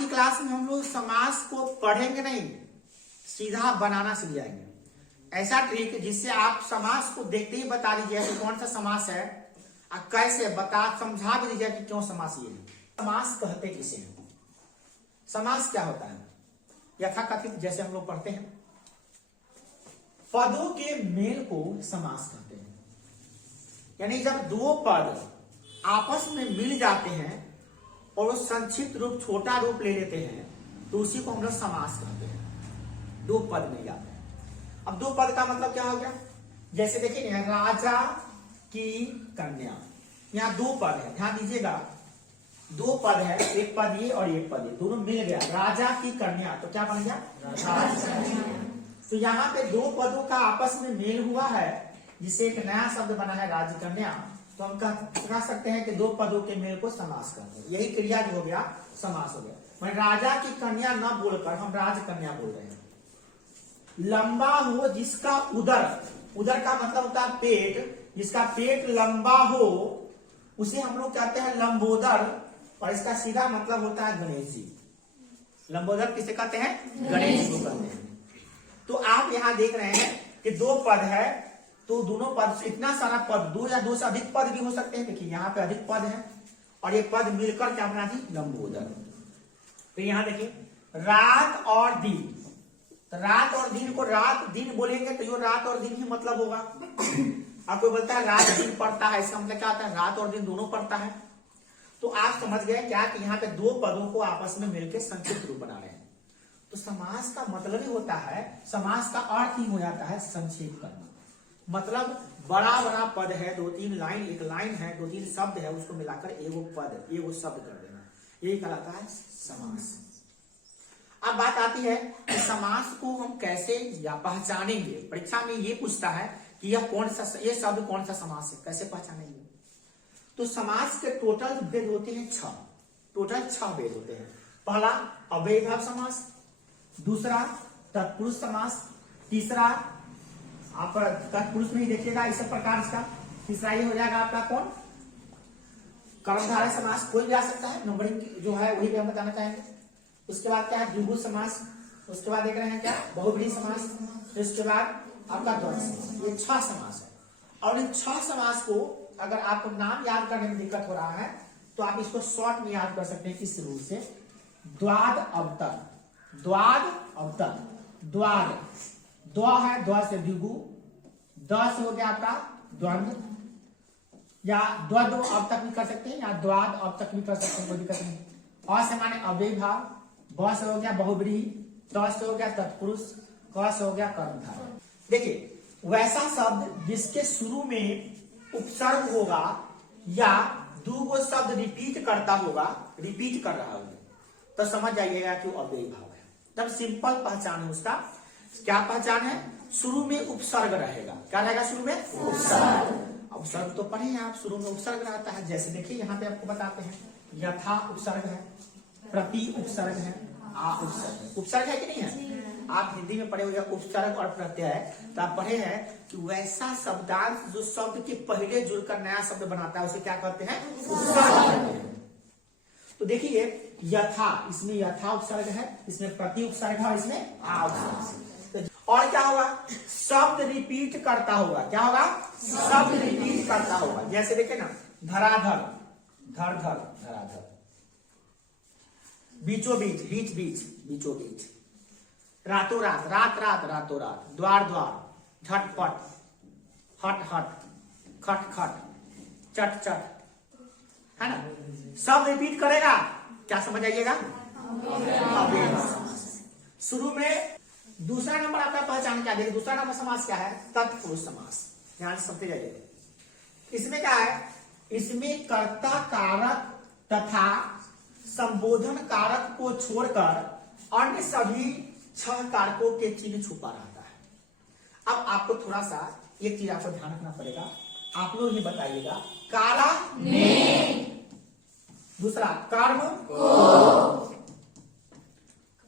की क्लास में हम लोग समास को पढ़ेंगे नहीं, सीधा बनाना सीख जाएंगे। ऐसा ट्रिक जिससे आप समास को देखते ही बता दीजिए कि कौन सा समास है और कैसे बता समझा भी दीजिए कि क्यों समास ये है। समास कहते किसे हैं? समास क्या होता है? यथाकथित जैसे हम लोग पढ़ते हैं, पदों के मेल को समास कहते हैं। यानी जब दो पद आपस में मिल जाते हैं और वो संक्षिप्त रूप छोटा रूप ले लेते हैं तो उसी को हम लोग समास कहते हैं। दो पद मिल जाते हैं। अब दो पद का मतलब क्या हो गया? जैसे देखिए राजा की कन्या, यहाँ दो पद है, ध्यान दीजिएगा, दो पद है, एक पद ये और एक पद ये, दोनों मिल गया, राजा की कन्या, तो क्या बन गया? तो यहाँ पे दो पदों का आपस में मेल हुआ है जिसे एक नया शब्द बना है राज कन्या, तो हम कह सकते हैं कि दो पदों के मेल को समास करते हैं। यही क्रिया जो हो गया समास हो गया। मैं राजा की कन्या न बोलकर हम राज कन्या बोल रहे हैं। लंबा हो जिसका उदर, उदर का मतलब होता है पेट, जिसका पेट लंबा हो उसे हम लोग कहते हैं लंबोदर, और इसका सीधा मतलब होता है गणेश जी। लंबोदर किसे कहते हैं? गणेश जी को कहते हैं। तो आप यहाँ देख रहे हैं कि दो पद है, तो दोनों पद से इतना सारा पद, दो या दो से अधिक पद भी हो सकते हैं। देखिए यहाँ पे अधिक पद है और ये पद मिलकर क्या बना दी? लंबोदर। तो यहाँ देखिए रात और दिन, तो रात और दिन को रात दिन बोलेंगे तो यो रात और दिन ही मतलब होगा। आप कोई बोलता है रात दिन पड़ता है, इसका मतलब क्या होता है? रात और दिन दोनों पड़ता है। तो आप समझ गए क्या कि यहाँ पे दो पदों को आपस में मिलकर संक्षिप्त रूप बना रहे हैं। तो समास का मतलब ही होता है, समास का अर्थ ही हो जाता है संक्षेप करना। मतलब बड़ा बड़ा पद है, दो तीन लाइन, एक लाइन है, दो तीन शब्द है, उसको मिलाकर एगो पद एगो शब्द कर देना, यही कहलाता है समास। अब बात आती है कि समास को हम कैसे या पहचानेंगे। परीक्षा में ये पूछता है कि यह कौन सा, ये शब्द कौन सा समास है, कैसे पहचानेंगे? तो समास के टोटल भेद होते हैं 6, टोटल 6 भेद होते हैं। पहला अव्ययीभाव समास, दूसरा तत्पुरुष समास, तीसरा आप तत्पुरुष में ही देखिएगा इस प्रकार का, तीसरा ये हो जाएगा आपका कौन? कर्मधारय समास, कोई भी आ सकता है, नंबरिंग जो है वही भी हम बताना चाहेंगे। उसके बाद क्या है? द्विगु समास, उसके बाद देख रहे हैं क्या? बहुब्रीहि समास, इसके बाद आपका द्वंद्व समास। ये 6 समास है और इन 6 समास को अगर आपको नाम याद करने में दिक्कत हो रहा है तो आप इसको शॉर्ट में याद कर सकते हैं किस रूप से? द्वाद अवतक, द्वाद अवतक, द्वाद, द्वा है, द्वा से द्विगु, द से हो गया आपका द्वंद्व, या द्वंद्व अवतक भी कर सकते हैं या द्वाद अवतक भी कर सकते हैं, कोई दिक्कत नहीं। अ से माने अव्ययीभाव, ब से हो गया बहुब्रीहि, त से हो गया तत्पुरुष, क से हो गया कर्मधारय। देखिए वैसा शब्द जिसके शुरू में उपसर्ग होगा या दो शब्द रिपीट करता होगा, रिपीट कर रहा होगा, तो समझ जाइएगा कि वो अव्ययीभाव है। तब सिंपल पहचान है उसका। क्या पहचान है? शुरू में उपसर्ग रहेगा। क्या रहेगा शुरू में? उपसर्ग। उपसर्ग तो पढ़े हैं आप, शुरू में उपसर्ग रहता है। जैसे देखिए यहाँ पे आपको बताते हैं, यथा उपसर्ग है, प्रति उपसर्ग है, आ उपसर्ग है। उपसर्ग है कि नहीं है? आप हिंदी में पढ़े हुए उपसर्ग और प्रत्यय, तो आप पढ़े हैं कि वैसा शब्दांश जो शब्द के पहले जुड़कर नया शब्द बनाता है उसे क्या कहते हैं? उपसर्ग कहते हैं। तो देखिए यथा, इसमें यथा उपसर्ग है, इसमें प्रति उपसर्ग है और इसमें आ उपसर्ग। और क्या होगा? शब्द रिपीट करता होगा। क्या होगा? शब्द रिपीट करता होगा। जैसे देखे ना, धराधर, धर धर, धराधर, बीचों बीच, बीच बीच, बीचों बीच, रातों रात, रात रात, रातों रात, द्वार द्वार, झटपट, हट हट, खट खट, चट चट, है ना? सब रिपीट करेगा। क्या समझ आइएगा? शुरू में दूसरा नंबर आपका पहचान क्या देगा? दूसरा नंबर समास क्या है? तत्पुरुष समास। ध्यान से समझते जाइए। इसमें क्या है? इसमें कर्ता कारक तथा संबोधन कारक को छोड़कर अन्य सभी 6 कारकों के चिन्ह छुपा रहता है। अब आपको थोड़ा सा एक चीज आपको ध्यान रखना पड़ेगा, आप लोग ये बताइएगा, कारा ने, दूसरा कर्म को,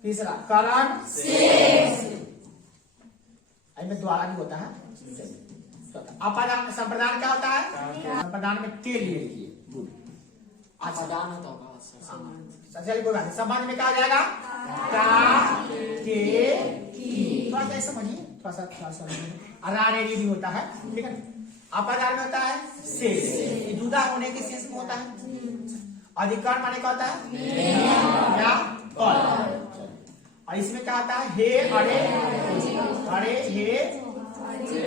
तीसरा करण से, में द्वारा भी होता है। अपादान में संप्रदान क्या होता है? संप्रदान में के लिए लिखिए। गुड। अच्छा चलिए कोई बात नहीं, संबंध में क्या आ जाएगा, का के की। थोड़ा सा समझिए, थोड़ा सा अरारेरी भी होता है, ठीक है। अपादान में होता है शेष, जुदा होने के शेष में होता है। अधिकरण माने क्या होता है, या और इसमें क्या आता है, हे अरे अरे, हे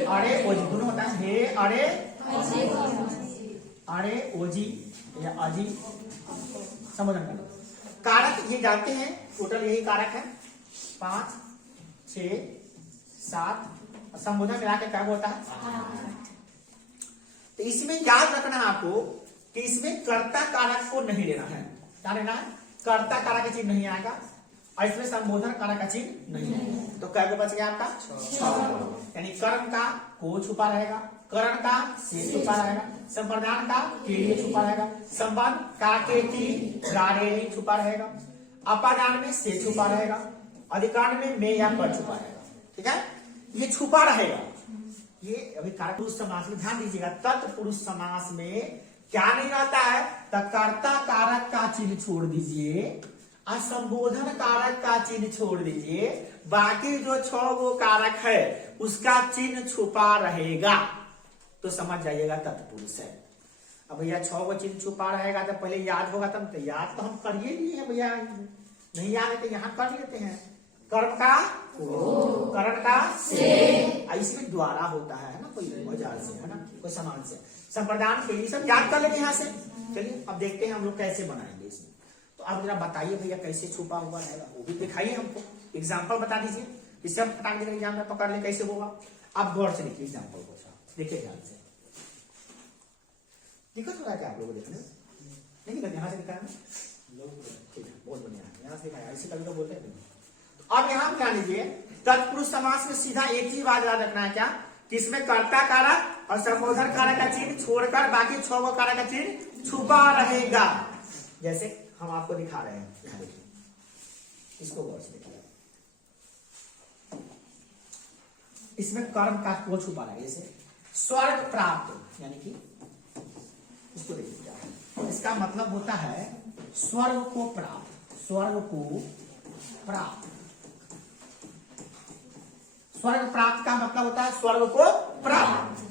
अरे ओजी दोनों होता है, हे अरे अरे ओजी या अजी। संबोधन करो, कारक ये जानते हैं, टोटल यही कारक है 5 6 7, संबोधन मिला के क्या होता है। तो इसमें याद रखना है आपको कि इसमें कर्ता कारक को नहीं लेना है, क्या लेना है, कर्ता कारक का चिन्ह नहीं आएगा और इसमें संबोधन कारक का चिन्ह नहीं है। तो क्या बच गया आपका 6, यानी कर्म का को छुपा रहेगा, करण का से छुपा रहेगा, संप्रदान का के लिए छुपा रहेगा, संबंध का के की गारे छुपा रहेगा, अपादान में से छुपा रहेगा, अधिकरण में या पर छुपा रहेगा, ठीक है, ये छुपा रहेगा। ये अभी कारक पुरुष समास में ध्यान दीजिएगा, तत्पुरुष समास में क्या नहीं रहता है, कर्ता कारक का चिन्ह छोड़ दीजिए और संबोधन कारक का चिन्ह छोड़ दीजिए, बाकी जो 6 वो कारक है उसका चिन्ह छुपा रहेगा, तो समझ जाइएगा तत्पुरुष है। अब भैया 6 वो चिन्ह छुपा रहेगा तो पहले याद होगा, तब तो याद तो हम करिए लिए हैं भैया, नहीं याद है तो यहाँ कर लेते हैं। कर्म का करण का से, इसमें द्वारा होता है ना, कोई औजार से है ना, कोई सामान से, संप्रदान के लिए सब याद कर लेंगे यहाँ से। चलिए अब देखते हैं हम लोग कैसे बनाएंगे इसमें। तो आप जरा बताइए भैया कैसे छुपा हुआ रहेगा, वो भी दिखाइए हमको, एग्जाम्पल बता दीजिए, इससे हम फटाक देकर एग्जाम में पकड़ ले कैसे होगा। आप गौर से देखिए एग्जाम्पल को, देखिए ध्यान से, दिक्कत हो रहा है क्या आप लोगों को देखने नहीं दिक्कत, यहाँ से दिखाया ठीक है, बहुत बढ़िया है, यहाँ से दिखाया, इसी कभी तो बोलते हैं। अब यहाँ पे ध्यान दीजिए, तत्पुरुष समास में सीधा एक ही बात याद रखना है क्या, कि इसमें कर्ता कारक और संबोधन कारक का चिन्ह छोड़कर बाकी 6 कारक का चिन्ह छुपा रहेगा। जैसे हम आपको दिखा रहे हैं, यहाँ देखिए, इसको गौर से देखिए, इसमें कर्म का को छुपा रहेगा, जैसे स्वर्ग प्राप्त, यानी कि इसको देखिए, इसका मतलब होता है स्वर्ग को प्राप्त, स्वर्ग को प्राप्त, स्वर्ग प्राप्त का मतलब होता है स्वर्ग को प्राप्त।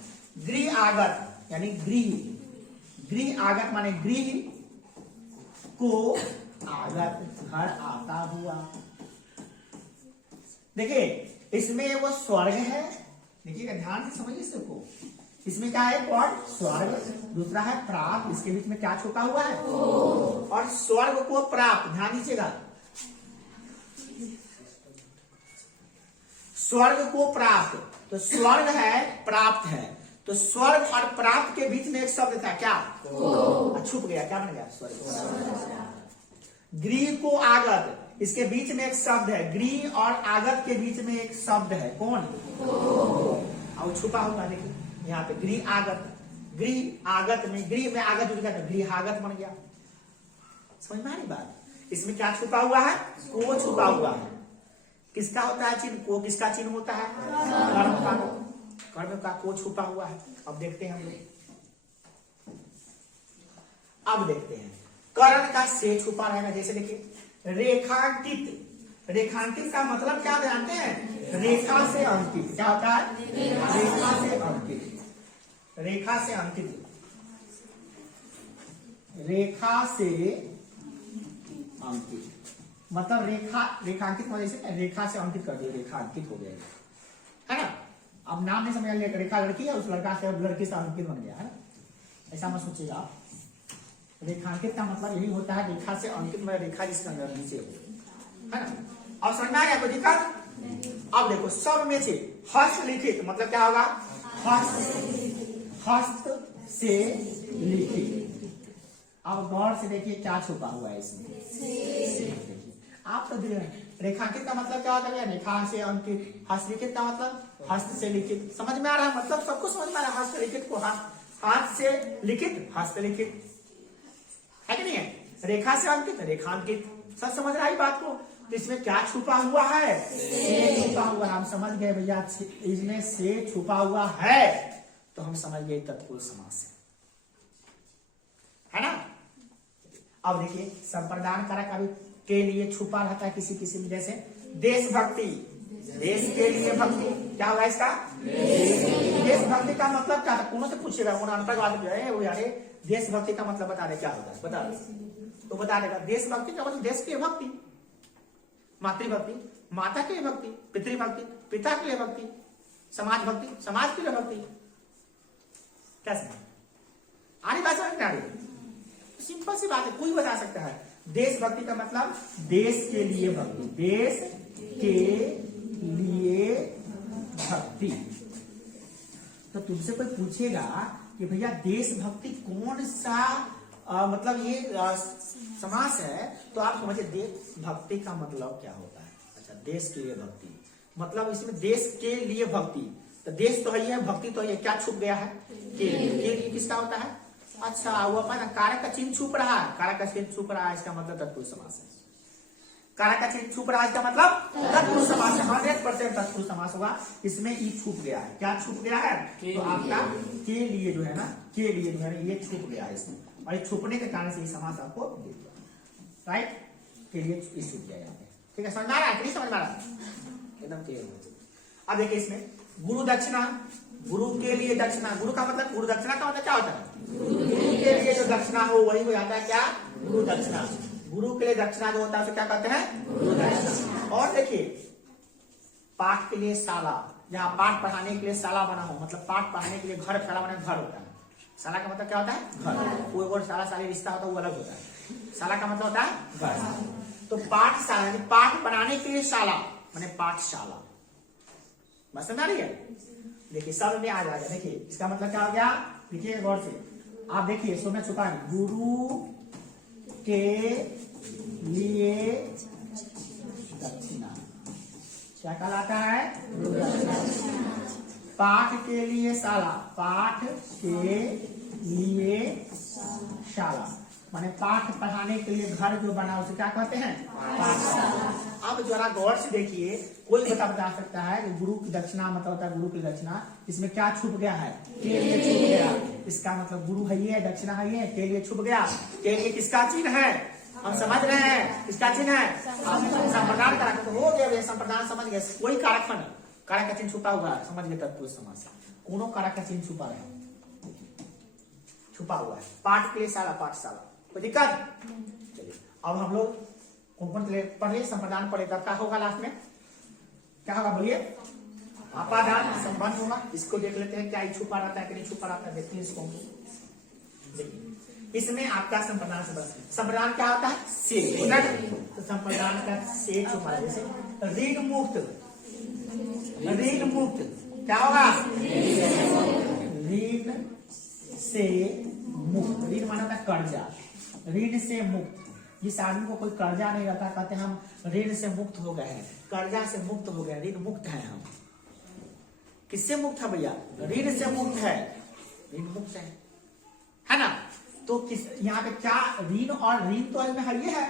गृह आगत, यानी गृह आगत माने गृह को आगत, घर आता हुआ। देखिए इसमें वो स्वर्ग है, देखिएगा ध्यान से समझिए इसको, इसमें क्या है, पॉट स्वर्ग, दूसरा है प्राप्त, इसके बीच में क्या छुपा हुआ है, और स्वर्ग को प्राप्त, ध्यान दीजिएगा, स्वर्ग को प्राप्त, तो स्वर्ग है प्राप्त है, तो स्वर्ग और प्राप्त के बीच में एक शब्द था क्या, छुप गया, क्या बन गया, स्वर्ग। गृह को आगत, इसके बीच में एक शब्द है, गृह और आगत के बीच में एक शब्द है, कौन, और छुपा हुआ, देखिए यहाँ पे गृह आगत, गृह आगत में गृह में आगत जुड़ गया, गृह आगत बन गया। समझ में आ रही बात, इसमें क्या छुपा हुआ है, को छुपा हुआ है। किसका होता है चिन्ह, को किसका चिन्ह होता है, कर्म का, कर्म का को छुपा हुआ है। अब देखते हैं हम लोग, अब देखते हैं करण का से छुपा रहेगा, जैसे देखिए रेखांकित, रेखांकित का मतलब क्या जानते हैं, रेखा से अंकित, क्या होता है, रेखा से अंकित, रेखा से अंकित, रेखा से अंकित मतलब रेखा, रेखांकित मतलब जैसे रेखा से अंकित कर दिया, रेखा अंकित हो गया है ना। अब नाम नहीं समझ, रेखा लड़की है, उस लड़का से लड़की से अंकित बन गया है ना, ऐसा मत सोचिएगा आप। रेखांकित का मतलब यही होता है, रेखा से अंकित में रेखा जिसके अंदर नीचे हो, है ना। अब समझ में आ गया कोई दिक्कत। अब देखो सब में से हस्तलिखित मतलब क्या होगा, हस्त से लिखित। अब गौर से देखिए क्या छुपा हुआ है इसमें, आप तो रेखांकित का मतलब क्या होता है, रेखा से अंकित, हस्तलिखित का मतलब हस्त से लिखित। समझ में आ रहा है, मतलब सबको समझ में आ रहा है, हस्तलिखित को हाथ से लिखित, हस्तलिखित है कि नहीं है, रेखा से अंकित, रेखांकित, सब समझ रहा है बात को। तो इसमें क्या छुपा हुआ है, से छुपा हुआ है, हम समझ गए भैया, इसमें से छुपा हुआ है, तो हम समझ गए तत्पुरुष समास है ना। अब देखिए संप्रदान कारक अभी के लिए छुपा रहता है किसी किसी में, जैसे देशभक्ति, देश के लिए भक्ति, क्या होगा इसका? देशभक्ति का मतलब क्या था? कौन से पूछेगा, कौन अनपढ़ आदमी है वो, यार देशभक्ति का मतलब बता दे क्या होता है, बता दे तो बता देगा। देशभक्ति का मतलब देश की भक्ति, मातृभक्ति माता के लिए भक्ति, पितृभक्ति पिता के लिए भक्ति, समाज भक्ति समाज के लिए भक्ति। कैसे आने बात समझ में आ रही है? सिंपल सी बात है, कोई बता सकता है। देशभक्ति का मतलब देश के लिए भक्ति, देश के लिए भक्ति। तो तुमसे कोई पूछेगा कि भैया देशभक्ति कौन सा मतलब ये समास है, तो आप समझिए देशभक्ति का मतलब क्या होता है। अच्छा, देश के लिए भक्ति मतलब इसमें देश के लिए भक्ति, तो देश तो है, भक्ति तो है, क्या छुप गया है? के लिए किसका होता है? अच्छा, वो अपन कारक का चिन्ह छुप रहा है, कारक का चिन्ह छुप रहा है, इसका मतलब तत्पुरुष समास है। कारक का चिन्ह छुप रहा है, इसका मतलब तत्पुरुष समास है, 100% तत्पुरुष समास होगा। इसमें ई छुप गया है, क्या छुप गया है? तो आपका के लिए जो है ना, के लिए जो है ये छुप गया है इसमें, और ये छुपने के कारण से ये समास आपको दे दिया, राइट? के लिए छुप गया यहाँ पे, ठीक है? समझ में आ रहा है? नहीं समझ में आ रहा? एकदम क्लियर। अब देखिए इसमें गुरु दक्षिणा, गुरु के लिए दक्षिणा, गुरु का मतलब, गुरु दक्षिणा का मतलब क्या होता है? गुरु के लिए जो दक्षिणा हो वही हो जाता है क्या? गुरु दक्षिणा। गुरु के लिए दक्षिणा जो होता है उसे क्या कहते हैं? गुरु दक्षिणा। और देखिए पाठ के लिए शाला, जहाँ पाठ पढ़ाने के लिए शाला बना हो, मतलब पाठ पढ़ाने के लिए घर, शाला बना घर होता है। शाला का मतलब क्या होता है? घर। कोई और शाला शाली रिश्ता होता है वो अलग होता है, शाला का मतलब होता है घर। तो पाठशाला यानी पाठ बनाने के लिए शाला माने पाठशाला, बस समझ आ रही है? देखिए सब में आ जाएगा। देखिए इसका मतलब क्या हो गया, देखिए गौर से आप देखिए, सो में छुपा है गुरु के लिए दक्षिणा, क्या कहलाता है? पाठ के लिए शाला, पाठ के लिए शाला माने पाठ पढ़ाने के लिए घर जो बना उसे क्या कहते हैं? पाठशाला। अब जरा गौर से देखिए, कोई बता सकता है कि गुरु की दक्षिणा मतलब होता है गुरु की दक्षिणा, इसमें क्या छुप गया है? के लिए छुप गया। इसका मतलब गुरु है ये, दक्षिणा है ये, के लिए छुप गया। के लिए किसका चिन्ह है? हम समझ रहे हैं किसका चिन्ह है? संप्रदान कारक। तो हो गया संप्रदान, समझ गए। कोई कारक है, कारक का चिन्ह छुपा हुआ है, समझ गए तत्पुरुष समास। कोनो कारक का चिन्ह छुपा है, छुपा हुआ है। पाठ के लिए शाला, पाठशाला, कोई दिक्कत? चलिए अब हम लोग कौन पढ़े, संप्रदान पढ़े, तब क्या होगा लास्ट में? क्या होगा बोलिए? अपादान संबंध होगा। इसको देख लेते हैं क्या ये छुपा रहता है कि नहीं छुपा रहता है, देखते हैं इसको। देखिए इसमें आपका संप्रदान संबंध, संप्रदान क्या होता है? से, तो संप्रदान का से छुपा, जैसे ऋण मुक्त, ऋण मुक्त क्या होगा? ऋण से मुक्त, ऋण माना था कर्जा, ऋण से मुक्त। जिस आदमी को कोई कर्जा नहीं रहता, कहते हैं हम ऋण से मुक्त हो गए हैं, कर्जा से मुक्त हो गए, ऋण मुक्त है हम। किससे मुक्त है भैया? ऋण से मुक्त है, ऋण मुक्त है ना? तो किस यहाँ पे क्या ऋण और ऋण तो है ये है,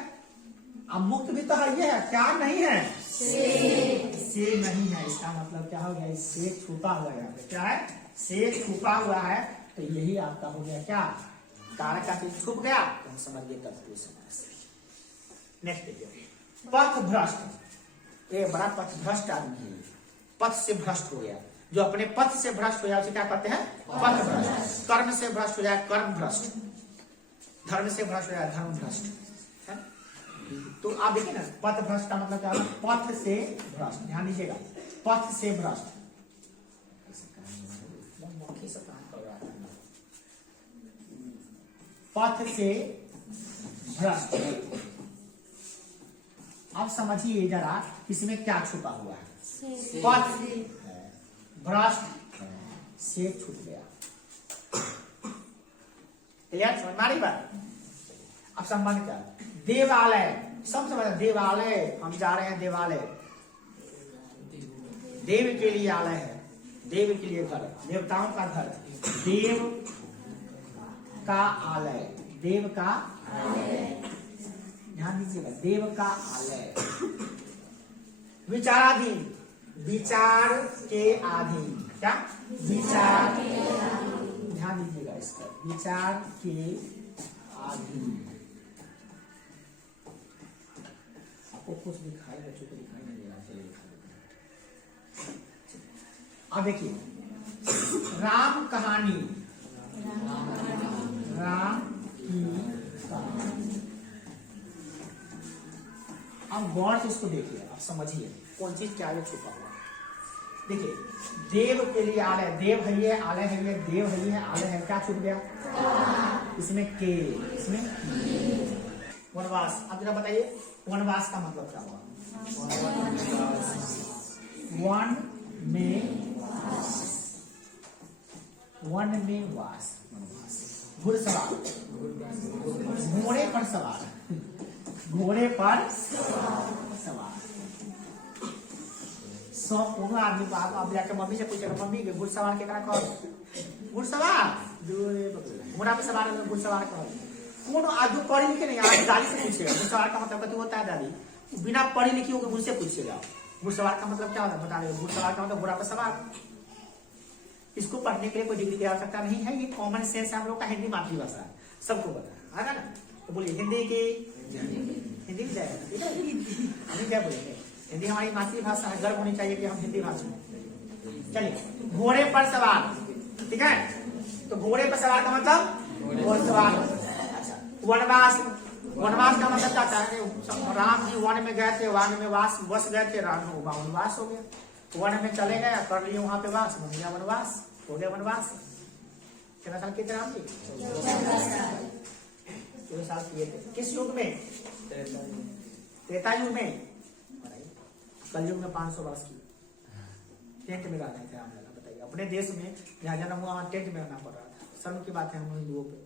अब मुक्त भी तो है ये है, क्या नहीं है? से नहीं है। इसका मतलब क्या हो गया? से छुपा हुआ है, यहाँ पे क्या है? से छुपा हुआ है, तो यही आपका हो गया क्या? कारक का चिन्ह छुप गया, तो हम समझ गए तत्पुरुष समास। नेक्स्ट देखिए, पथ भ्रष्ट। ये बड़ा पथ भ्रष्ट आदमी है, पथ से भ्रष्ट हो गया। जो अपने पथ से भ्रष्ट हो जाए उसे क्या कहते हैं? पथ भ्रष्ट। कर्म से भ्रष्ट हो जाए कर्म भ्रष्ट, धर्म से भ्रष्ट हो जाए धर्म भ्रष्ट। तो आप देखिए ना, पथ भ्रष्ट का मतलब क्या है? पथ से भ्रष्ट, ध्यान दीजिएगा, पथ से भ्रष्ट। पथ से भ्रष्ट। अब समझिए जरा इसमें क्या छुपा हुआ है? पथ भ्रष्ट से छूट गया। क्लियर? समझ में आ रही बात? अब संबंध क्या? देवालय, सब समझ, देवालय, हम जा रहे हैं देवालय, देव के लिए आलय है, देव के लिए घर, देवताओं का घर, देव का आलय, देव का आलय, ध्यान दीजिएगा, देव का आलय। विचाराधीन, विचार के अधीन, क्या? विचार, ध्यान दीजिएगा इसका, विचार के अधीन। आपको कुछ दिखाई, बच्चों को दिखाई नहीं दे रहा, चलिए दिखा देते हैं। अब देखिए राम कहानी, राम की कहानी। अब गौर से इसको देखिए, अब समझिए कौन चीज क्या है छुपा हुआ। देखिए देव के लिए आलय, देव है ये, आलय है ये, देव है ये, आलय है, क्या छुप गया इसमें के, इसमें वनवास। अब जरा बताइए वनवास का मतलब क्या हुआ? वन में वास, घुड़सवार, घोड़े पर सवार, घोड़े पर सवार। सब कोनो आदमी को आप जाके मम्मी से पूछेगा, मम्मी के घुड़सवार केकरा कहल? घुड़सवार घोड़ा पे सवार घुड़सवार कहल। कोनो आदमी पढ़ी लिखे नहीं, आज दादी से पूछेगा घुड़सवार का मतलब क्या होता है दादी, बिना पढ़ी लिखी होकर मुझसे पूछेगा घुड़सवार का मतलब क्या होता है, बता देगा घुड़सवार का मतलब घोड़ा पे सवार। इसको पढ़ने के लिए कोई डिग्री की आवश्यकता नहीं है, ये कॉमन सेंस है हम लोग का, हिंदी मातृभाषा है, सबको पता है ना। तो बोलिए हिंदी की, हिंदी में जाएगा, ठीक है हम क्या बोलेंगे, हिंदी हमारी मातृभाषा है, गर्व होनी चाहिए कि हम हिंदी भाषा में। चलिए घोड़े पर सवार, ठीक है, तो घोड़े पर सवार का मतलब घोड़सवार। अच्छा वनवास, वनवास का मतलब क्या है, राम जी वन में गए थे, वन में वास बस गए थे, राम वनवास हो गया, वन में चले गए, कर लिए वहां पे वास, बन गया वनवास, हो गया वनवास। कितना साल किए थे राम जी? 14 साल किए थे। किस युग में? त्रेता युग में। कलयुग में 500 वर्ष की। टेंट में रह रहे थे रामलला, बताइए अपने देश में जहाँ जन्म हुआ वहां टेंट में रहना पड़ रहा था। शर्म की बात है हम हिंदुओं पे,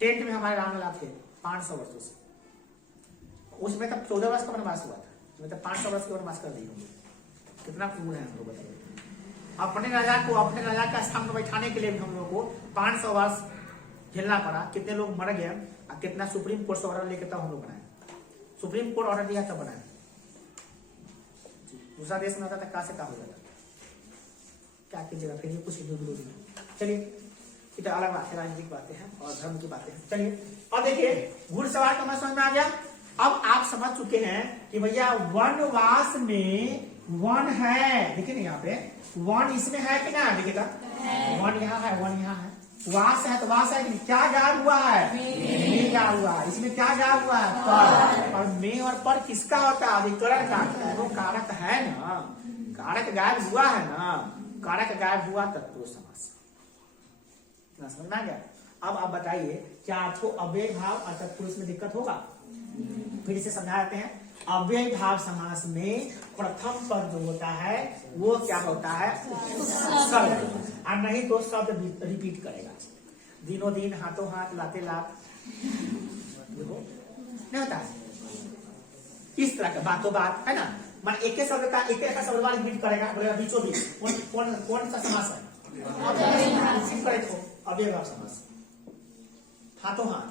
टेंट में हमारे रामलला थे 500 वर्षों से। उसमें तब 14 वर्ष का वनवास हुआ था, उसमें तब 500 वर्ष के वनवास कर दिए। कितना क्रूर है हम लोग, बताइए। अपने राजा को, अपने राजा का स्थान में बैठाने के लिए भी हम लोग को 500 वर्ष झेलना पड़ा। कितने लोग मर गए और कितना सुप्रीम कोर्ट से ऑर्डर लेके तब हम लोग बनाए, सुप्रीम कोर्ट ऑर्डर दिया तब बनाए। दूसरा देश में होता था कहा से कहा हो जाता, क्या कीजिएगा, फिर ये कुछ विरोधी नहीं। चलिए ये तो अलग बात है, राजनीतिक बातें हैं और धर्म की बातें हैं। चलिए अब देखिए घुड़सवार का समझ में आ गया। अब आप समझ चुके हैं कि भैया वनवास में वन है, देखिए ना यहाँ पे वन इसमें है कि ना, देखिएगा वन यहाँ है, वन यहाँ है, वास है तो वास है कि क्या गायब हुआ है, में गायब हुआ है। इसमें क्या गायब हुआ है, पर। और में और पर किसका होता है, अधिकरण का, वो कारक है ना, कारक गायब हुआ है ना, कारक गायब हुआ तत्पुरुष समास। समझ में आ गया? अब आप बताइए क्या आपको अव्यय भाव और तत्पुरुष में दिक्कत होगा? फिर इसे समझा देते हैं। अव्यय भाव समास में प्रथम पद जो होता है वो क्या होता है, शब्द, और नहीं तो शब्द रिपीट करेगा। दिनों दिन, हाथों हाथ, लाते लात, नहीं होता है इस तरह का, बातों बात, है ना। मान एक के शब्द का एक शब्द बार रिपीट करेगा, बोलेगा बीचों बीच, कौन सा समास है, अव्यय भाव समास। हाथों हाथ,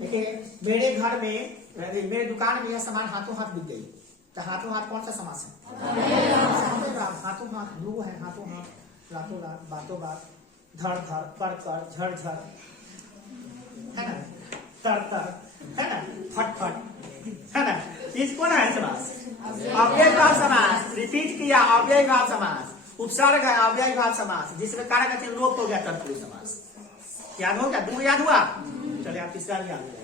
देखिए मेरे घर में, मेरे दुकान में यह सामान हाथों हाथ बिक गई, तो हाथों हाथ कौन सा समास है, हाथों हाथ, दो है, हाथों हाथ, रातों रात, बातों बात, धड़ धड़, कर कर, झड़ झड़, है ना, तर तर, है ना, फट फट, है ना, इसको ना है समास, अव्यय भाव समास। रिपीट किया, अव्यय भाव समास, उपसर्ग है, अव्यय भाव समास, जिसमें कारक चिन्ह लोप हो गया, तत्पुरुष समास। याद हो गया, दो याद हुआ। चलिए आप तीसरा याद हो गया,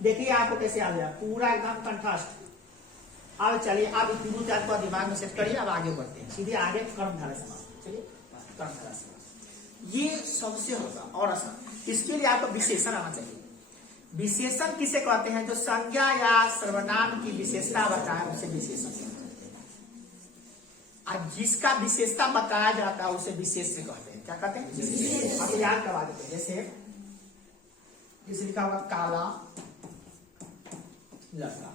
देखिए आपको कैसे याद हुआ, पूरा एकदम कंठस्थ। अब चलिए आप तीनों चार को दिमाग में सेट करिए, अब आगे बढ़ते हैं सीधे आगे कर्मधारय समास। चलिए कर्मधारय समास ये सबसे होगा और आसान। इसके लिए आपको विशेषण आना चाहिए। विशेषण किसे कहते हैं, जो संज्ञा या सर्वनाम की विशेषता बताए उसे विशेषण कहते हैं, और जिसका विशेषता बताया जाता है उसे विशेष कहते हैं। क्या कहते हैं, अब याद करवा देते हैं। जैसे लिखा होगा काला लड़का,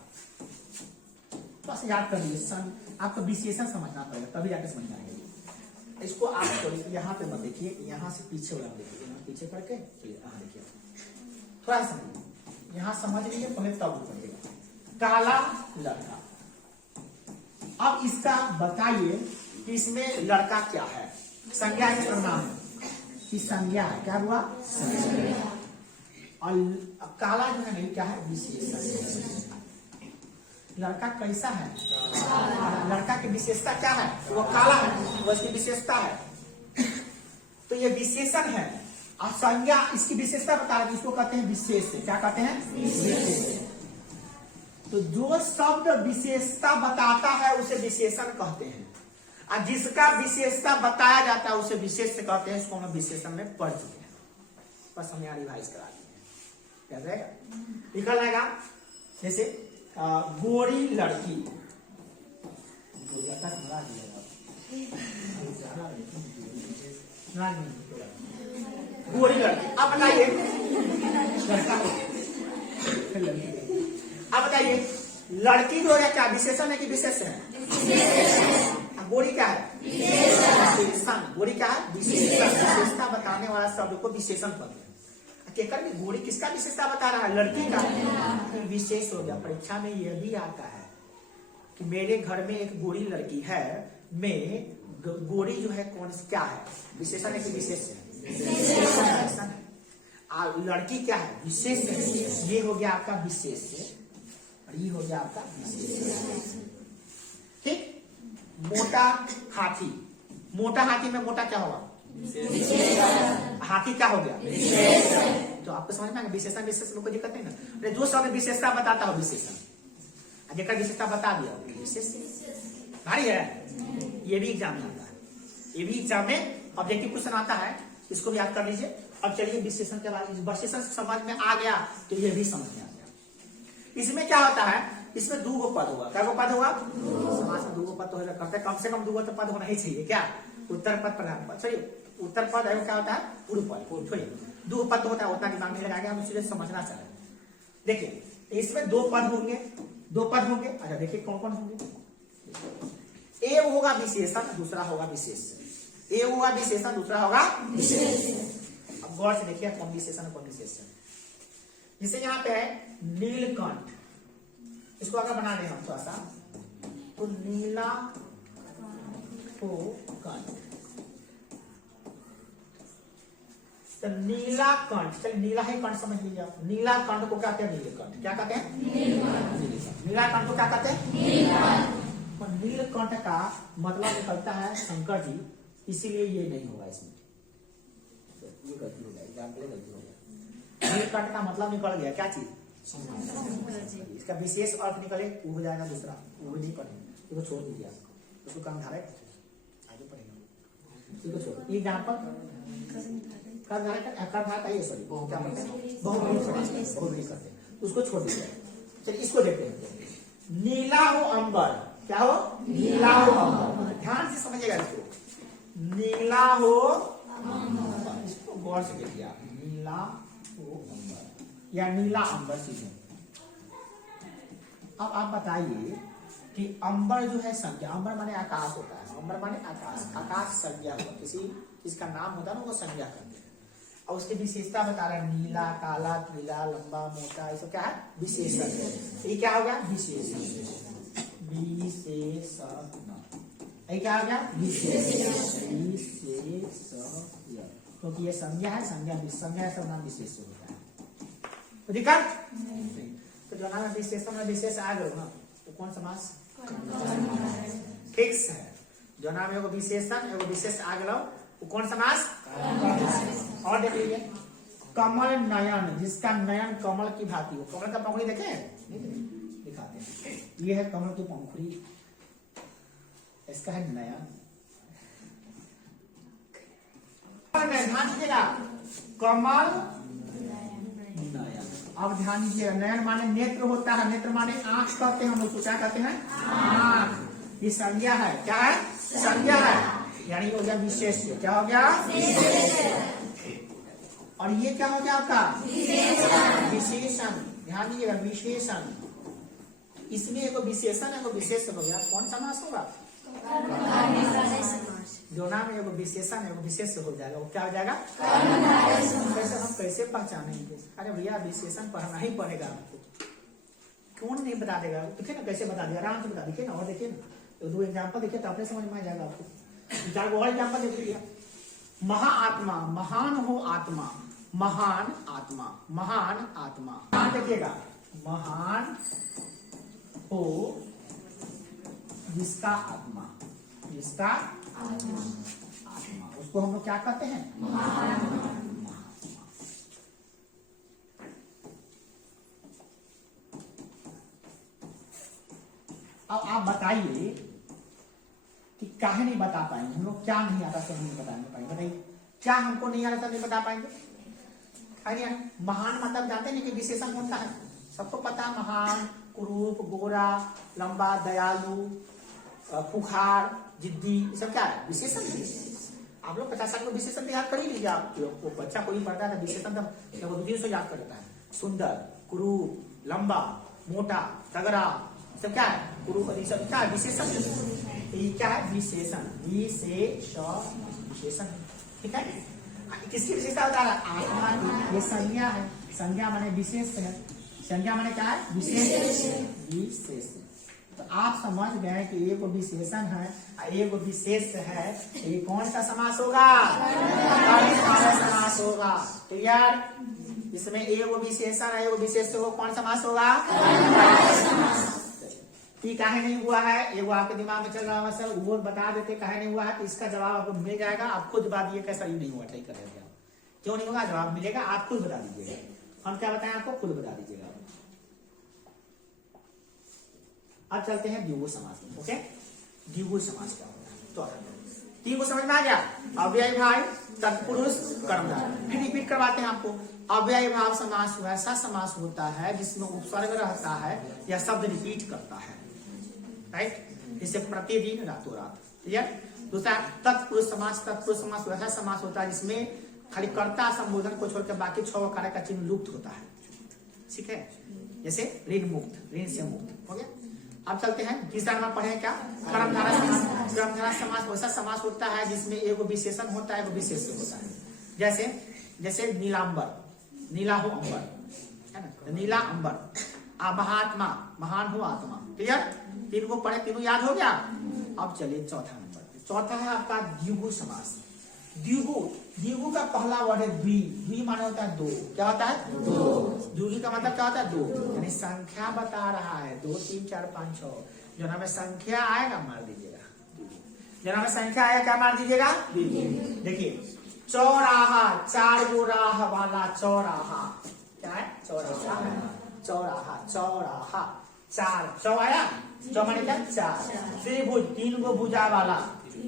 बस याद कर लीजिए। आपको विशेषण समझना पड़ेगा तभी जाके समझ आएगा। इसको आप यहाँ पे मत देखिए, यहाँ से पीछे वाला देखिए, यहाँ पीछे करके देखिए, थोड़ा समझिए, यहाँ समझ लीजिए पहले तब पड़ेगा। काला लड़का, अब इसका बताइए कि इसमें लड़का क्या है, संज्ञा है सर्वनाम की संज्ञा है, क्या हुआ संज्ञा। और काला जो है नहीं क्या है, विशेषण। लड़का कैसा है? लड़का की विशेषता क्या है? वो काला है, वो इसकी विशेषता है। तो ये विशेषण है और संज्ञा इसकी विशेषता बता रहे, इसको कहते हैं विशेष। क्या कहते हैं? विशेष। तो जो शब्द विशेषता बताता है उसे विशेषण कहते हैं, और जिसका विशेषता बताया जाता है उसे विशेष कहते हैं। इसको हम विशेषण में पढ़ चुके हैं, बस हम यहाँ रिवाइज करा दिए। याद रहेगा? लिखा रहेगा जैसे गोरी लड़की, गोरी लड़की। अब बताइए लड़का, अब बताइए लड़की जो है क्या विशेषण है कि विशेष है? गोरी क्या है? विशेषण। गोरी क्या है? विशेषण। विशेषता बताने वाला शब्द को विशेषण कहते हैं। केकर में गोरी किसका विशेषता बता रहा है? लड़की का। विशेष हो गया। परीक्षा में यह भी आता है कि मेरे घर में एक गोरी लड़की है, में गोरी जो है कौन क्या है? विशेषण है कि विशेष है? लड़की क्या है? विशेष है। ये हो गया आपका विशेष, और ये हो गया आपका विशेष। ठीक। मोटा हाथी, मोटा हाथी में मोटा क्या होगा? हाथी क्या हो गया? तो आपको समझ में आएगा विशेषण विशेष में कोई दिक्कत नहीं ना। जो शब्द विशेषता बताता हो विशेषण, जेकर विशेषता बता दिया विशेष। भारी है, ये भी एग्जाम में आता है, ये भी एग्जाम में ऑब्जेक्टिव क्वेश्चन आता है, इसको भी याद कर लीजिए। अब चलिए विशेषण के बारे में, विशेषण समझ में आ गया तो ये भी समझ में आ गया। इसमें क्या होता है? इसमें दो पद होगा। क्या पद होगा? समास में दो पद तो करते, कम से कम दो पद होना ही चाहिए। क्या? उत्तर पद, प्रधान पद। चलिए उत्तर पद है क्या होता है? पूर्व पद। छोड़िए, दो पद होता है, उतना दिमाग नहीं लगाएंगे, हम इसलिए समझना चाह रहे हैं। देखिए इसमें दो पद होंगे, दो पद होंगे। अच्छा देखिए कौन कौन होंगे? ए होगा विशेषण, दूसरा होगा विशेष। ए होगा विशेषण, दूसरा होगा विशेष। अब गौर से देखिए कौन विशेषण कौन विशेषण। जैसे यहाँ पे है नीलकंठ, इसको अगर बना दें हम थोड़ा सा, तो नीला हो कंठ, तो नीला कंठ। चलिए नीला ही कंठ समझ लीजिए आप। नीला कंठ को क्या कहते हैं? नीलकंठ। क्या कहते हैं? नीला कंठ को क्या कहते हैं? नीलकंठ का मतलब निकलता है शंकर जी, इसीलिए ये नहीं होगा इसमें। ये गलती हो जाएगी, गलती हो जाएगी। नीलकंठ का मतलब निकल गया क्या चीज? इसका विशेष अर्थ निकले वो हो जाएगा दूसरा, वो नहीं पढ़ेंगे, इसको छोड़ दीजिए आप, उसको कम धारा आगे पढ़ेंगे। इसको छोड़, ये जहाँ पर उसको छोड़ दीजिए। चलिए इसको देखते हैं। नीला हो अंबर, क्या हो? नीला हो अंबर। ध्यान से समझिएगा इसको। नीला हो अंबर, इसको गौर से देखिए आप। नीला हो अंबर या नीला अंबर चीजें। अब आप बताइए कि अंबर जो है संज्ञा, अंबर माने आकाश होता है, अंबर माने आकाश, आकाश संज्ञा होता है, किसी जिसका नाम होता है ना वो संज्ञा करते हैं। और उसकी विशेषता बता रहे हैं, नीला, काला, पीला, लंबा, मोटा, ये सब क्या है? विशेषण। ये क्या हो गया? विशेषण। विशेषण ये क्या हो गया? विशेषण। क्योंकि ये संज्ञा है, संज्ञा सब नाम विशेष होता है। तो दिक्कत तो जो नाम विशेषण में विशेष आ गए ना, तो कौन समास? फिक्स है। जो नाम एगो विशेषण एगो विशेष आ गए, वो कौन समास? और देख लीजिए कमल नयन, जिसका नयन कमल की भांति हो। कमल का पंखुड़ी देखे? दिखाते हैं, ये है कमल की पंखुड़ी, इसका है नयन। ध्यान दीजिएगा, कमल नयन। अब ध्यान दीजिएगा, नयन माने नेत्र होता है, नेत्र माने आंख कहते हैं हम उसको। क्या कहते हैं? आंख। ये संज्ञा है। क्या है? संज्ञा है, यानी हो गया विशेष। क्या हो गया? और ये क्या हो गया आपका? विशेषण। ध्यान दीजिएगा, विशेषण। इसमें एगो विशेषण एगो विशेष हो गया, कौन समास होगा? जो नाम एगो विशेषण एगो विशेष हो जाएगा, वो क्या हो जाएगा? कैसे हम कैसे पहचानेंगे? अरे भैया विशेषण पढ़ना ही पड़ेगा आपको, कौन नहीं बता देगा? देखिए ना कैसे बता दिया, आराम से बता। देखिए ना, और देखिए ना, तो दो एग्जाम्पल देखिए तो अपने समझ में आ जाएगा आपको। चार और एग्जाम्पल देख लीजिए। महाआत्मा, महान हो आत्मा, महान आत्मा, महान आत्मा। देखिएगा महान हो जिसका आत्मा, जिसका आत्मा, उसको हम लोग क्या कहते हैं? महात्मा। अब आप बताइए कि काहे नहीं बता पाएंगे हम लोग? क्या नहीं आता सब नहीं बता पाएंगे? बताइए क्या हमको नहीं आता सब नहीं बता पाएंगे? महान मतलब जानते नहीं कि विशेषण होता है, सबको पता है। महान, कुरूप, गोरा, लंबा, दयालु, खुखार, जिद्दी, सब क्या है? विशेषण है। आप लोग 50 साल को विशेषण याद कर ही लीजिए। आप वो बच्चा कोई पढ़ता है विशेषण तब वो 200 याद कर लेता है। सुंदर, कुरूप, लंबा, मोटा, तगड़ा, सब क्या है? कुरूप, सब क्या है? विशेषण। ये क्या है? विशेषण, विशेषण, ठीक है। किसकी विशेषता बता रहा है? आत्मा की। ये संज्ञा है, संज्ञा माने विशेष है, संज्ञा माने क्या है? विशेष, विशेष। तो आप समझ गए कि एक विशेषण है एक विशेष है, ये कौन सा समास होगा? समास होगा। क्लियर? इसमें एक विशेषण है एक विशेष हो, कौन समास होगा? काहे नहीं हुआ है? ये वो आपके दिमाग में चल रहा है सर, वो बता देते काहे नहीं हुआ है, तो इसका जवाब आपको मिल जाएगा। आप खुद बता दीजिए कैसा ही नहीं हुआ, ठीक कर देंगे। क्यों नहीं होगा? जवाब मिलेगा, आप खुद बता दीजिएगा। हम क्या बताएं आपको? खुद बता दीजिएगा। अब चलते हैं द्विगु समास में। ओके, द्विगु समास क्या होता है? तो तीन को समझ में आ गया? अव्ययी भाव, तत्पुरुष, कर्मधारय। फिर रिपीट करवाते हैं आपको। अव्ययी भाव समास वैसा समास होता है जिसमें उपसर्ग रहता है या शब्द रिपीट करता है, राइट? जैसे प्रतिदिन, रातों रात। क्लियर? दूसरा तत्पुरुष समास। तत्पुरुष समास वैसा समास होता है जिसमें खाली कर्ता संबोधन को छोड़कर बाकी 6 कार्य का चिन्ह लुप्त होता है, ठीक है? जैसे ऋण मुक्त, ऋण से मुक्त हो गया। अब चलते हैं तीसरा नंबर पढ़े क्या? कर्मधारय समास। कर्मधारय समास वैसा समास होता है जिसमें एक विशेषण होता है, एक विशेष होता है। जैसे नीलांबर, नीला हो अंबर, है ना? नीला अंबर। महात्मा, महान हो आत्मा। क्लियर? तीन को पढ़े, तीनों याद हो गया। अब चलिए चौथा नंबर। चौथा है आपका द्विगु समास। द्विगु का पहला वर्ड है द्वि। द्वि माने होता है दो। क्या होता है? दो। द्विगु का मतलब क्या होता है? दो। यानी संख्या बता रहा है 2 3 4 5 6। जो नाम में संख्या आएगा मार दीजिएगा। जो नाम में संख्या आएगा क्या मार दीजिएगा? देखिए, चौराहा, 4 गो राह वाला चौराहा। क्या है? चौराहा, चौराहा, चौराहा। 4 चौ आया, चौ माने क्या? 4। त्रिभुज, 3 गो भुजा वाला।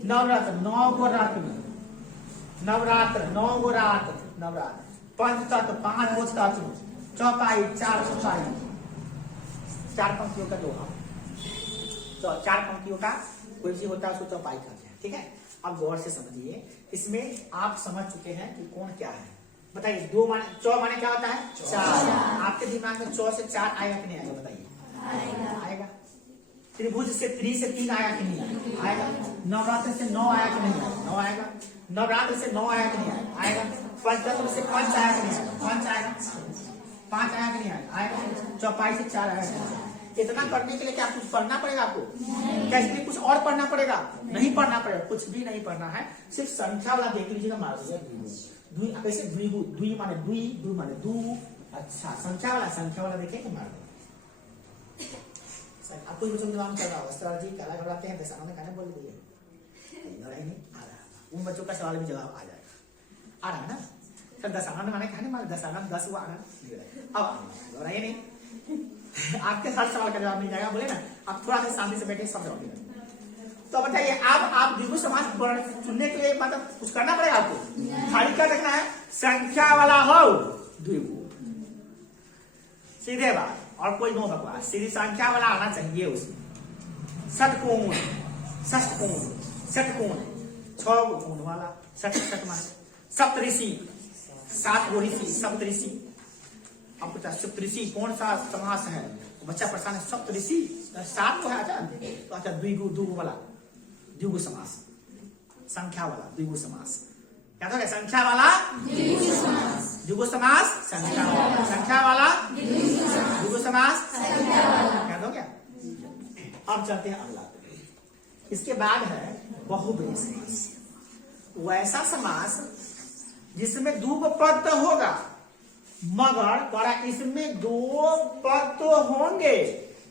नवरात्र, 9 गो रात्र। नवरात्र, 9 गो रात। नवरात्र। पंचतत्व, 5 गो तत्व। चौपाई, 4 चौपाई। 4 पंक्तियों का दोहा। तो 4 पंक्तियों का कोई चीज होता है उसको चौपाई कहते हैं, ठीक है? अब गौर से समझिए, इसमें आप समझ चुके हैं कि कौन क्या है। बताइए, 2 माने, चौ माने क्या होता है? 4। आपके दिमाग में 4 से 4 आएगा कि नहीं आएगा? बताइए। आएगा। त्रिभुज से 3 से 3 आया कि नहीं आएगा? नवरात्र से 9 आया कि नहीं आएगा? 9 आएगा। नवरात्र से 9 आया कि नहीं आएगा? पंचतत्व से 5 आया कि नहीं आएगा? 5 आएगा। 5 आया कि नहीं आएगा? चौपाई से 4 आएगा। इतना करने के लिए क्या कुछ पढ़ना पड़ेगा आपको? क्या इसमें कुछ और पढ़ना पड़ेगा? नहीं पढ़ना पड़ेगा, कुछ भी नहीं पढ़ना है। सिर्फ संख्या वाला देख लीजिएगा, मार दीजिएगा। कैसे? द्विगु, द्वि माने द्वि, द्वि माने दू। अच्छा, संख्या वाला देखेंगे, मार दो। आपको बच्चों का नाम चल रहा होगा, सर जी काला घबराते हैं, दशा में कहने बोल दिए। नहीं आ रहा, उन बच्चों का सवाल भी जवाब आ जाएगा। आ रहा है ना सर? दशाना माने कहने मारे, दशाना 10 हुआ आ रहा। अब घबराइए नहीं, आपके साथ सवाल का जवाब मिल जाएगा। बोले ना, आप थोड़ा सा शांति से बैठे समझोगे। तो बताइए, अब आप द्विगु समास चुनने के लिए मतलब कुछ करना पड़ेगा आपको? खाली क्या देखना है? संख्या वाला हो द्विगु, सीधे बात, और कोई नो बकवास। सीधी संख्या वाला आना चाहिए उसमें। षटकोण, षटकोण, षटकोण, 6 कोण वाला। षट माने सप्तऋषि, 7 गो ऋषि, सप्तऋषि। अब सप्तऋषि कौन सा समास है? बच्चा परेशान है, सप्तऋषि 7 को है। अच्छा, तो अच्छा द्विगु वाला द्विगु समास, संख्या वाला द्विगु समास। क्या तो संख्या वाला द्विगु समास, संख्या वाला, संख्या वाला द्विगु समास, क्या हो गया? अब चलते हैं अगला। इसके बाद है बहुब्रीहि समास। वैसा समास जिसमें 2 पद तो होगा, मगर बड़ा इसमें 2 पद तो होंगे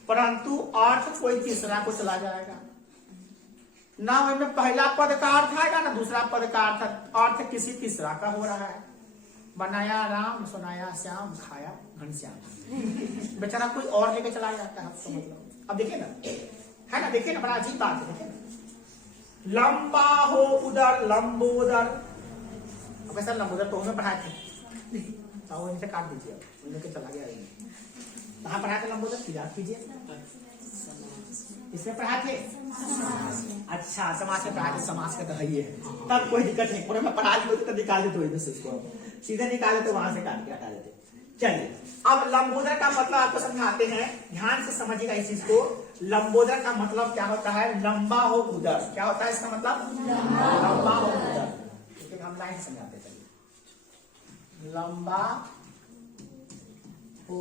परंतु अर्थ कोई तीसरा को चला जाएगा ना। उनमें पहला पद का अर्थ आएगा ना दूसरा पद का अर्थ किसी तीसरा का हो रहा है। बनाया राम, सुनाया श्याम, खाया घनश्याम। बेचारा कोई और लेके चला जाता है। तो मतलब अब देखिए ना, है ना, देखिए ना, बड़ा अजीब बात है। देखिए ना, लंबा हो उधर लंबोदर। अब ऐसा लंबोदर तो हमें पढ़ाए थे, तो इनसे काट दीजिए, उनके चला गया। कहाँ पढ़ाए थे लंबोदर? याद कीजिए, इसमें पढ़ाए थे। अच्छा, समाज में पढ़ाए थे। समाज का तो है ही है, तब कोई दिक्कत नहीं। पूरे में पढ़ा ली तो निकाल देते हो इसको, सीधे निकाले तो वहां से काट के हटा देते। चलिए, अब लंबोदर का मतलब आपको समझाते हैं, ध्यान से समझिएगा इस चीज को। लंबोदर का मतलब क्या होता है? लंबा हो उधर। क्या होता है इसका मतलब? लंबा हो उधर। हम लाइन से समझाते चलिए। लंबा हो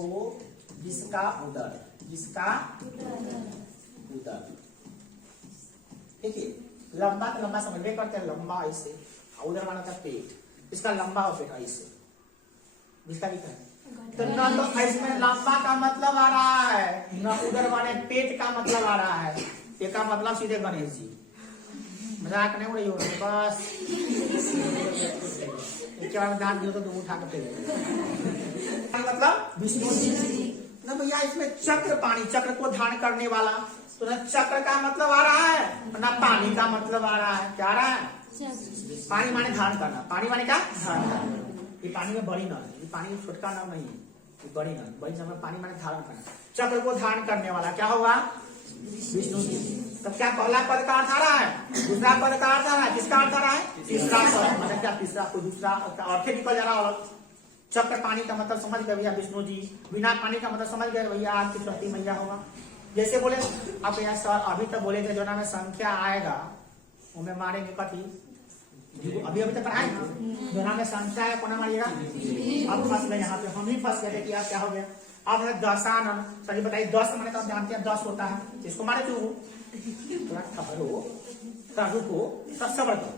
जिसका उधर, जिसका उधर। देखिए, लंबा तो लंबा समझ में करते हैं, लंबा ऐसे, उधर माना था पेट, इसका लंबा हो पेट ऐसे, जिसका भी है। तो न तो इसमें लंबा का मतलब आ रहा है, न उधर माने पेट का मतलब आ रहा है। एक का मतलब सीधे गणेश जी। मजाक नहीं हो रही हो बस। एक बार ध्यान दियो तो दो उठा के मतलब विष्णु जी ना भैया। इसमें चक्र, पानी चक्र को धारण करने वाला, तो न चक्र का मतलब आ रहा है ना पानी का मतलब आ रहा है। क्या आ रहा है? पानी माने धारण करना। पानी माने क्या? धारण करना। ये पानी में बड़ी नाम, ये पानी में छोटका नाम नहीं है, ये बड़ी नाम। बड़ी नाम पानी माने धारण करना। चक्र को धारण करने वाला क्या होगा? विष्णु जी। तब क्या पहला पद का अर्थ आ रहा है, दूसरा पद का अर्थ आ रहा है, किसका अर्थ आ रहा है? तीसरा पद। मतलब क्या तीसरा? कोई दूसरा अर्थ निकल जा रहा होगा। चक्र पानी का मतलब समझ गए भैया विष्णु जी, बिना पानी का मतलब समझ गए भैया आपकी प्रति मैया होगा। जैसे बोले आप यहाँ सर अभी तक बोले थे जो नाम संख्या आएगा उन्हें मारेंगे कथी? अभी अभी तक पढ़ाए जो नाम संख्या है कौन मारिएगा? अब फंस गए यहाँ पे, हम ही फंस गए कि क्या हो गया। अब है दशानन। चलिए बताइए, 10 माने तो आप जानते हैं 10 होता है, इसको मारे तो थोड़ा खबर हो तब को तब सबर करो।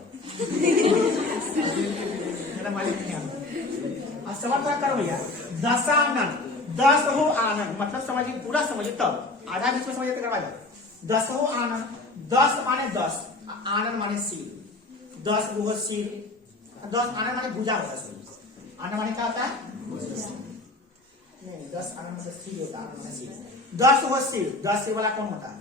सवाल क्या करो भैया? दशानन, 10 हो आनंद, मतलब समझिए, पूरा समझिए, तब आधा बीच में समझिए करवा जाए। 10 हो आनंद, 10 माने 10, आनंद माने सिर, 10 वो सिर, 10 आनंद माने भुजा होता है। आनंद माने क्या होता है? नहीं, 10 आनंद मतलब सिर होता है, आनंद माने सिर। 10 वो सिर, 10 सिर वाला कौन होता है?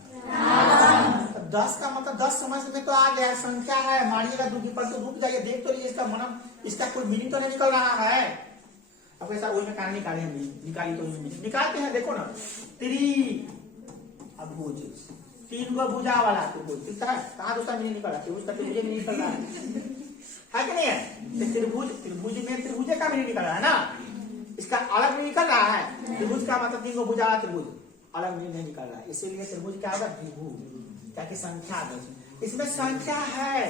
10 का मतलब 10 समझ में तो आ गया, संख्या है। मारिएगा दूसरी पर तो रुक जाइए, देख तो लीजिए इसका मन, इसका कोई मीनिंग तो नहीं निकल रहा है। अब ऐसा वही में कहानी निकाले हम, निकाली तो निकालते हैं। देखो ना, अभुज, 3 गो भुजा वाला त्रिभुज दिखता है। कहाँ दूसरा मीनिंग निकल रहा है? त्रिभुज का त्रिभुज में निकल रहा है कि नहीं है? त्रिभुज, त्रिभुज में त्रिभुज का मीनिंग निकल रहा है ना, इसका अलग मीनिंग निकल रहा है। त्रिभुज का मतलब 3 गो भुजा वाला त्रिभुज, अलग मीनिंग नहीं निकल रहा है। इसीलिए त्रिभुज क्या होगा? द्विभुज, ताकि संख्या इसमें संख्या है,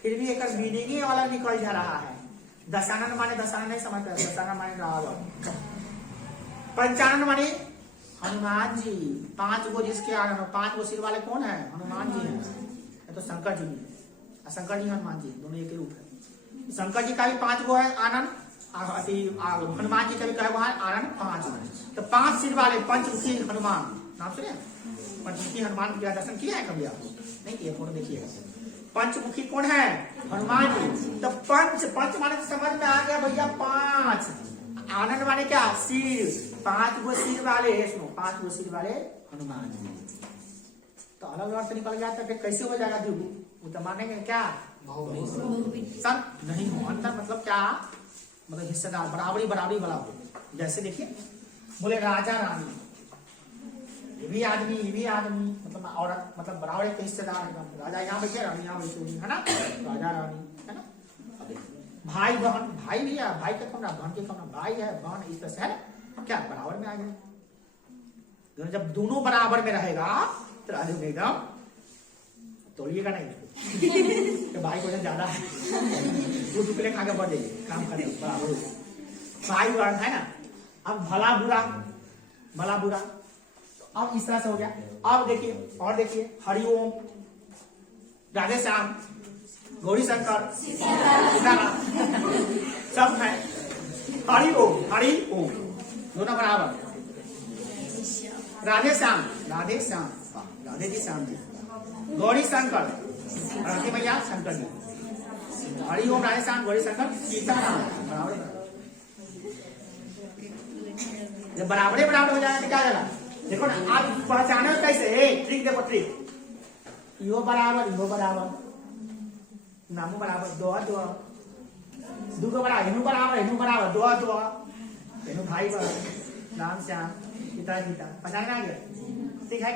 फिर भी एक मीनिंग ही अलग निकल जा रहा है। दशानन माने दशानन नहीं समझते, दशानन माने रावण। 55 माने हनुमान जी। 5 गो जिसके आनंद, 5 गो सिर वाले कौन है? हनुमान जी है। तो शंकर जी, शंकर जी हनुमान जी दोनों एक रूप है। शंकर जी का भी 5 गो है आनंद, हनुमान जी का भी क्या है आनंद? 5। तो 5 सिर वाले पंचमुखी हनुमान, नाम सुने? पंचमुखी हनुमान का दर्शन किया है कभी आप? नहीं किया, फोटो देखिएगा। पंचमुखी कौन है? हनुमान जी। तो पंच माने तो समझ में आ गया भैया 5। आनंद माने क्या? सिर, 5 गो सिर वाले, सुनो 5 गो सिर वाले हनुमान जी। तो अलग अर्थ निकल गया, तो कैसे हो जाएगा द्विभुज? वो तो मानेंगे क्या? सब नहीं हो। अंतर मतलब क्या? मतलब हिस्सेदार, बराबरी बराबरी वाला हो। जैसे देखिए, बोले राजा रानी, ये भी आदमी, ये भी आदमी, मतलब औरत, मतलब बराबर के हिस्सेदार है। राजा यहाँ बैठे, रानी यहाँ बैठी, है ना? राजा रानी, है ना? भाई बहन, भाई भी है, भाई का कौन, बहन के कौन, भाई है, बहन, इस तरह से है क्या? बराबर में आ गए। जब दोनों बराबर में रहेगा तो राजू एकदम तोड़िएगा नहीं तो भाई को ज्यादा है, वो टुकड़े खा के बढ़ जाइए, काम कर बराबर भाई बहन, है ना? अब भला बुरा, भला बुरा, अब इस तरह से हो गया। अब देखिए, और देखिए, हरिओम, राधे श्याम, गौरी शंकर, सीताराम, सब है। हरि ओम, हरि ओम, दोनों बराबर। राधे श्याम, राधे श्याम, राधे जी श्याम जी, गौरी शंकर, भारती मैया शंकर जी, हरि ओम राधे श्याम गौरी शंकर सीताराम। जब बराबरे बराबर हो जाए तो क्या होगा? देखो ना, आप पहचानो कैसे? ट्रिक देखो, ट्रिक, यो बराबर, नामो बराबर, दो दुगो बराबर, इनु बराबर, दो इनु भाई बराबर, राम श्याम, सीता, पहचान आ गया? ठीक है।